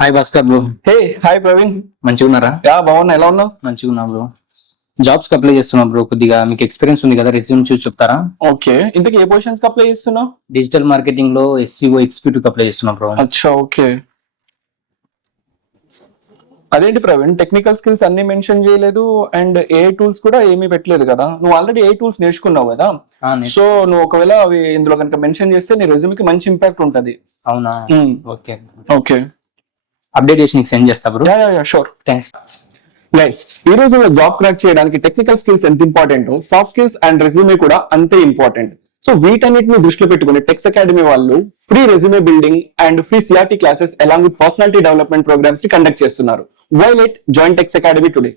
Hi Bhaskar bro. Hey hi Praveen. మంచిగా ఉన్నారా? బాగున్నా, ఎలా ఉన్నావు? మంచిగా ఉన్నా బ్రో. జాబ్స్ కి అప్లై చేస్తున్నా బ్రో. కొద్దిగా మీకు ఎక్స్పీరియన్స్ ఉంది కదా, రెజ్యూమ్ చూసి చెప్తారా? ఓకే, ఇంతకీ ఏ పొజిషన్స్ కి అప్లై చేస్తున్నావు? డిజిటల్ మార్కెటింగ్ లో SEO ఎగ్జిక్యూటివ్ కి అప్లై చేస్తున్నా బ్రో. అచ్చా, ఓకే. అదేంటి ప్రవీణ్, టెక్నికల్ స్కిల్స్ అన్ని మెన్షన్ చేయలేదు అండ్ ఏ టూల్స్ కూడా ఏమీ పెట్టలేదు కదా. నువ్వు ఆల్రెడీ ఏ టూల్స్ నేర్చుకున్నావు కదా, సో నువ్వు ఒకవేళ అవి ఇందులో కనుక మెన్షన్ చేస్తే నీ రెజ్యూమ్ కి మంచి ఇంపాక్ట్ ఉంటది. అవునా? ఓకే ఓకే, అప్డేట్ చేసి నీకు సెండ్ చేస్తా బ్రో. షూర్. థ్యాంక్స్. గైస్, ఈ రోజు జాబ్ క్రాక్ చేయడానికి టెక్నికల్ స్కిల్స్ ఎంత important, soft skills and resume కూడా అంతే ఇంపార్టెంట్. సో వీటన్నిటిని దృష్టిలో పెట్టుకుని టెక్స్ అకాడమీ వాళ్ళు free resume building and free CRT classes along with personality development programs ని కండక్ట్ చేస్తున్నారు. Why let join Tex Academy today.